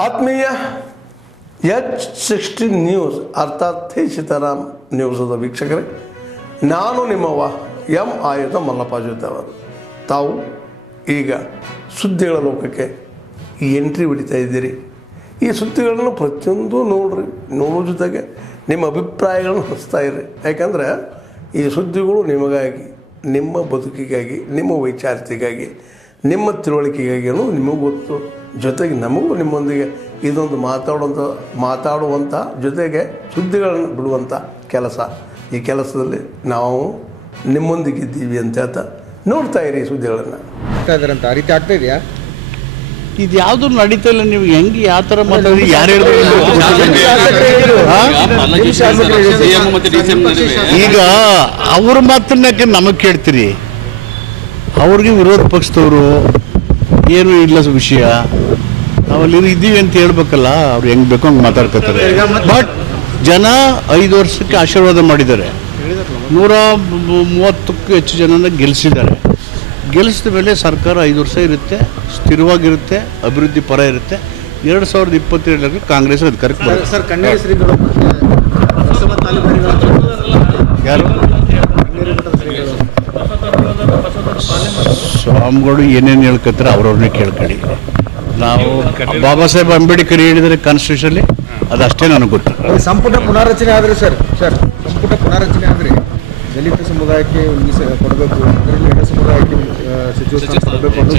ಆತ್ಮೀಯ H16 news ಅರ್ಥಾತ್ ಥೇ ಸೀತಾರಾಮ್ ನ್ಯೂಸದ ವೀಕ್ಷಕರೇ, ನಾನು ನಿಮ್ಮವ ಎಂ ಆಯುಧ ಮಲ್ಲಪ್ಪ ಜೊತೆ ಅವರು. ತಾವು ಈಗ ಸುದ್ದಿಗಳ ಲೋಕಕ್ಕೆ ಎಂಟ್ರಿ ಹೊಡಿತಾ ಇದ್ದೀರಿ. ಈ ಸುದ್ದಿಗಳನ್ನು ಪ್ರತಿಯೊಂದು ನೋಡೋ ಜೊತೆಗೆ ನಿಮ್ಮ ಅಭಿಪ್ರಾಯಗಳನ್ನು ಹಂಚ್ತಾ ಇರ್ರಿ. ಯಾಕಂದರೆ ಈ ಸುದ್ದಿಗಳು ನಿಮಗಾಗಿ, ನಿಮ್ಮ ಬದುಕಿಗಾಗಿ, ನಿಮ್ಮ ವೈಚಾರಿಕೆಗಾಗಿ, ನಿಮ್ಮ ತಿಳುವಳಿಕೆಗಾಗಿಯೂ ನಿಮಗೂ ಗೊತ್ತು. ಜೊತೆಗೆ ನಮಗೂ ನಿಮ್ಮೊಂದಿಗೆ ಇದೊಂದು ಮಾತಾಡುವಂಥ ಜೊತೆಗೆ ಸುದ್ದಿಗಳನ್ನು ಬಿಡುವಂಥ ಕೆಲಸ. ಈ ಕೆಲಸದಲ್ಲಿ ನಾವು ನಿಮ್ಮೊಂದಿಗಿದ್ದೀವಿ ಅಂತ ಹೇಳ್ತಾ ನೋಡ್ತಾ ಇರಿ ಸುದ್ದಿಗಳನ್ನು. ಇದ್ರಂತ ಆ ರೀತಿ ಆಗ್ತಾ ಇದೆಯಾ? ಇದು ಯಾವುದು ನಡೀತಾ ಇಲ್ಲ. ನೀವು ಹೆಂಗೆ ಯಾವ ಥರ ಮಾತಾಡಿ ಯಾರು ಈಗ ಅವ್ರ ಮಾತನ್ನಕ್ಕೆ ನಮಗೆ ಕೇಳ್ತೀರಿ? ಅವ್ರಿಗೆ ವಿರೋಧ ಪಕ್ಷದವರು ಏನು ಇಲ್ಲ ವಿಷಯ, ನಾವಲ್ಲಿ ಇದ್ದೀವಿ ಅಂತ ಹೇಳ್ಬೇಕಲ್ಲ. ಅವ್ರು ಹೆಂಗೆ ಬೇಕೋ ಹಂಗೆ ಮಾತಾಡ್ಕೊತಾರೆ. ಬಟ್ ಜನ 5 ವರ್ಷಕ್ಕೆ ಆಶೀರ್ವಾದ ಮಾಡಿದ್ದಾರೆ. 130ಕ್ಕೂ ಹೆಚ್ಚು ಜನನ ಗೆಲ್ಲಿಸಿದ್ದಾರೆ. ಗೆಲ್ಲಿಸಿದ ಮೇಲೆ ಸರ್ಕಾರ 5 ವರ್ಷ ಇರುತ್ತೆ, ಸ್ಥಿರವಾಗಿರುತ್ತೆ, ಅಭಿವೃದ್ಧಿ ಪರ ಇರುತ್ತೆ. 2027ರಲ್ಲಿ ಕಾಂಗ್ರೆಸ್ ಅಧಿಕಾರಕ್ಕೆ ಬರುತ್ತೆ. ಸರ್, ಕಣ್ಣೀರು ಶ್ರೀಗಳು ಯಾರು ಸ್ವಾಮಿಗಳು ಏನೇನು ಹೇಳ್ಕೊತಾರೆ ಅವ್ರವ್ರನ್ನೇ ಕೇಳ್ಕೊಳ್ಳಿ. ನಾವು ಬಾಬಾ ಸಾಹೇಬ್ ಅಂಬೇಡ್ಕರ್ ಹೇಳಿದರೆ ಕಾನ್ಸ್ಟಿಟ್ಯೂಷನಲ್ಲಿ ಅದಷ್ಟೇ ನನಗೆ ಗೊತ್ತು. ಸಂಪುಟ ಪುನಾರಚನೆ ಆದರೆ ಸಂಪುಟ ಪುನಾರಚನೆ ಆದರೆ ದಲಿತ ಸಮುದಾಯಕ್ಕೆ ಕೊಡಬೇಕು, ಅದರಲ್ಲಿ ಎಡ ಸಮುದಾಯಕ್ಕೆ ಸಚಿವ ಸ್ಥಾನ ಕೊಡಬೇಕು ಅನ್ನೋದು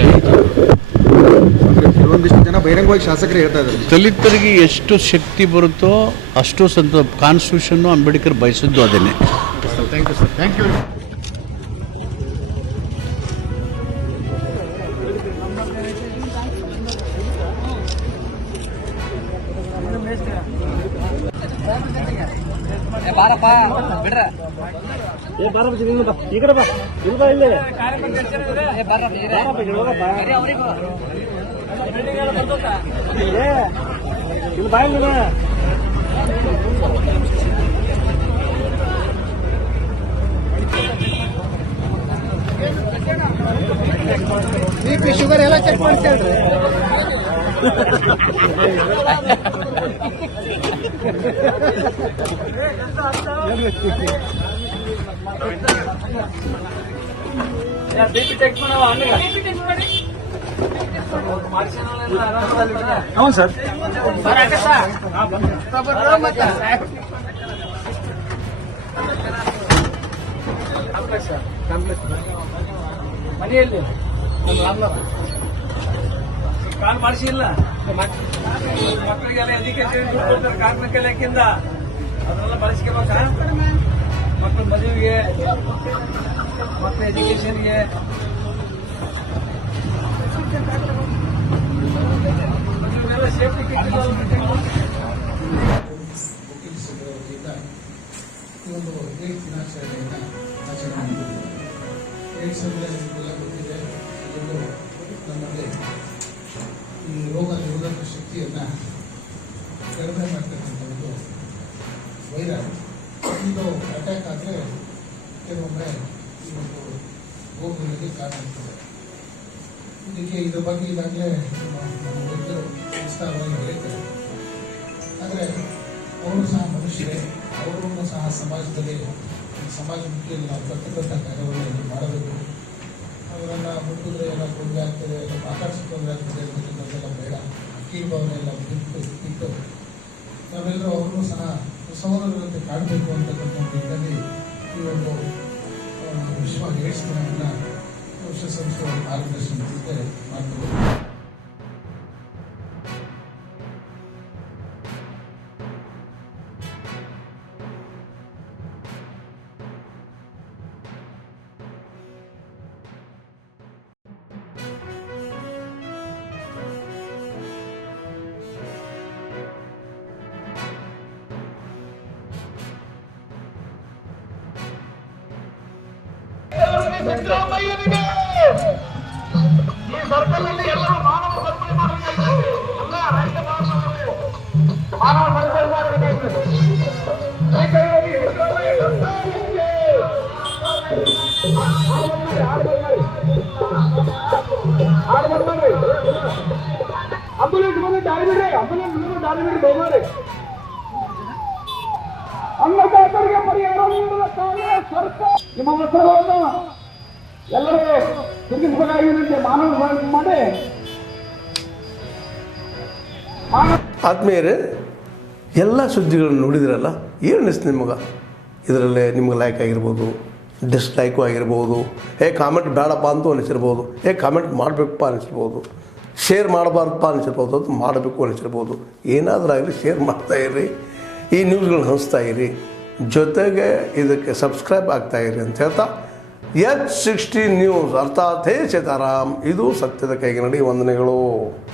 ಅಂದರೆ ಕೆಲವೊಂದಿಷ್ಟು ಜನ ಬಹಿರಂಗವಾಗಿ ಶಾಸಕರು ಹೇಳ್ತಾ ಇದ್ದಾರೆ. ದಲಿತರಿಗೆ ಎಷ್ಟು ಶಕ್ತಿ ಬರುತ್ತೋ ಅಷ್ಟು ಕಾನ್ಸ್ಟಿಟ್ಯೂಷನ್ನು ಅಂಬೇಡ್ಕರ್ ಬಯಸಿದ್ದು ಅದನ್ನೇ. Thank you sir. Thank you. ಬಾರಪ್ಪ ಬಿಡ್ರ ಈ ಕಡೆ ಬಾ ಇಲ್ಲಿ ಬಿ ಶುಗರ್ ಎಲ್ಲ ಚೆಕ್ ಮಾಡ್ತೇಳ್ರಿ. ಹೌದು ಸರ್. ಮನೆಯಲ್ಲಿ ಕಾಲ್ ಮಾಡಿಸಿಲ್ಲ ಮಕ್ಕಳಿಗೆಲ್ಲ ಎಜುಕೇಶನ್ ಕೊಡ್ತಾರೆ ಕಾರ್ಮಿಕ ಇಲಾಖೆಯಿಂದ. ಅದನ್ನೆಲ್ಲ ಬಳಸ್ಕೋಬೇಕಾ? ಮಕ್ಕಳ ಮದುವೆಗೆ, ಮಕ್ಕಳ ಎಜುಕೇಶನ್ಗೆ ಮದುವೆಗೆಲ್ಲ ಸೇಫ್ಟಿ ಕಿಟ್ ಒಂದು ಏಡ್ಸ್ ದಿನಾಚರಣೆಯನ್ನು ಆಚರಣೆ ಮಾಡಿದ್ದೀವಿ. ಏಡ್ಸ್ ಅಂದರೆ ನಿಮಗೆಲ್ಲ ಗೊತ್ತಿದೆ, ಇದು ನಮ್ಮಲ್ಲಿ ಈ ರೋಗ ನಿರೋಧಕ ಶಕ್ತಿಯನ್ನು ಕಡಿಮೆ ಮಾಡ್ತಕ್ಕಂಥ ಒಂದು ವೈರಸ್. ಇದು ಅಟ್ಯಾಕ್ ಆದರೆ ಕೆಲವೊಮ್ಮೆ ಈ ಒಂದು ರೋಗಗಳಿಗೆ ಕಾರಣ ಆಗ್ತದೆ. ಇದರ ಬಗ್ಗೆ ಈಗಾಗಲೇ ನಮ್ಮ ವೈದ್ಯರು ವಿಸ್ತಾರವಾಗಿ ಹೇಳಿದ್ದಾರೆ. ಆದರೆ ಅವರು ಸಹ ಮನುಷ್ಯರೇ, ಅವರನ್ನು ಸಹ ಸಮಾಜದಲ್ಲಿ ಸಮಾಜಮುಖಿಯಲ್ಲಿ ನಾವು ಕರ್ತಕ್ಕಂಥ ಕಾರ್ಯವನ್ನು ಮಾಡಬೇಕು. ಅವರನ್ನು ಮುಟ್ಟಿದ್ರೆ ಎಲ್ಲ ತೊಂದರೆ ಆಗ್ತದೆ, ಎಲ್ಲ ಮಾತಾಡ್ಸೋಕೆ ತೊಂದರೆ ಆಗ್ತದೆ ಅಂತಕ್ಕಂಥದ್ದೆಲ್ಲ ಬೇಡ. ಅಕ್ಕಿ ಭಾವನೆ ಎಲ್ಲ ಬಿಟ್ಟು ನಾವೆಲ್ಲರೂ ಅವ್ರನ್ನೂ ಸಹ ಸಹೋದರರಂತೆ ಕಾಡಬೇಕು ಅಂತಕ್ಕಂಥ ನಿಟ್ಟಿನಲ್ಲಿ ಈ ಒಂದು ವಿಶ್ವ ಏಡ್ಸ್ ದಿನವನ್ನು ವಿಶ್ವಸಂಸ್ಥೆಯ ಮಾರ್ಗದರ್ಶನದಂತೆ ಮಾಡ್ತೇವೆ. ಸಿದ್ದರಾಮಯ್ಯನಿಗೆ ಈ ಸರ್ಕಲ್ನಲ್ಲಿ ಎಲ್ಲರೂ ಮಾನವ ಸರಪಳಿ ಮಾಡಬೇಕಾಗಿದೆ. ಎಲ್ಲ ರೈತ ಬಾಂಧವರು ಮಾನವ ಸರಪಳಿ ಮಾಡಬೇಕಾಗಿದೆ. ರೈತರಿಗೆ ಸಿದ್ದರಾಮಯ್ಯ ಸರ್ಕಾರಕ್ಕೆ ಆಂಬುಲೆನ್ಸ್ ಬಂದು ದಾರಿ ಬಿಡ್ರಿ. ಅಸಲಿ ನೀರು ದಾರಿಬಿಡಿ ಬಹುಮಾರಿ ಅನ್ನದಾತರಿಗೆ ಪರಿಹಾರ ನೀಡುವ ಕಾಂಗ್ರೆಸ್ ಸರ್ಕಾರ ನಿಮ್ಮ ಒತ್ತಡವನ್ನು ಎಲ್ಲರೂ ತಿರುಗಿಸಬೇಕಾಗಿರುವಂತೆ ಮಾನವ ಮಾಡಿ ಆದ್ಮೇಲೆ ಎಲ್ಲ ಸುದ್ದಿಗಳನ್ನು ನೋಡಿದ್ರಲ್ಲ ಏನು ಅನಿಸ್ತು ನಿಮಗೆ? ಇದರಲ್ಲೇ ನಿಮ್ಗೆ ಲೈಕ್ ಆಗಿರ್ಬೋದು, ಡಿಸ್ಲೈಕು ಆಗಿರ್ಬೋದು, ಕಾಮೆಂಟ್ ಬೇಡಪ್ಪ ಅಂತೂ ಅನಿಸಿರ್ಬೋದು, ಕಾಮೆಂಟ್ ಮಾಡಬೇಕಪ್ಪ ಅನಿಸಿರ್ಬೋದು, ಶೇರ್ ಮಾಡಬಾರ್ದಪ್ಪ ಅನಿಸಿರ್ಬೋದು, ಅದು ಮಾಡಬೇಕು ಅನಿಸಿರ್ಬೋದು. ಏನಾದರೂ ಆಗಲಿ ಶೇರ್ ಮಾಡ್ತಾಯಿರಿ, ಈ ನ್ಯೂಸ್ಗಳನ್ನ ಹಂಚ್ತಾ ಇರಿ, ಜೊತೆಗೆ ಇದಕ್ಕೆ ಸಬ್ಸ್ಕ್ರೈಬ್ ಆಗ್ತಾಯಿರಿ ಅಂತ ಹೇಳ್ತಾ H16 ನ್ಯೂಸ್ ಅರ್ಥಾತ್ ಹೇ ಸೀತಾರಾಮ್, ಇದು ಸತ್ಯದ ಕೈಗೆ ನಡಿ. ವಂದನೆಗಳು.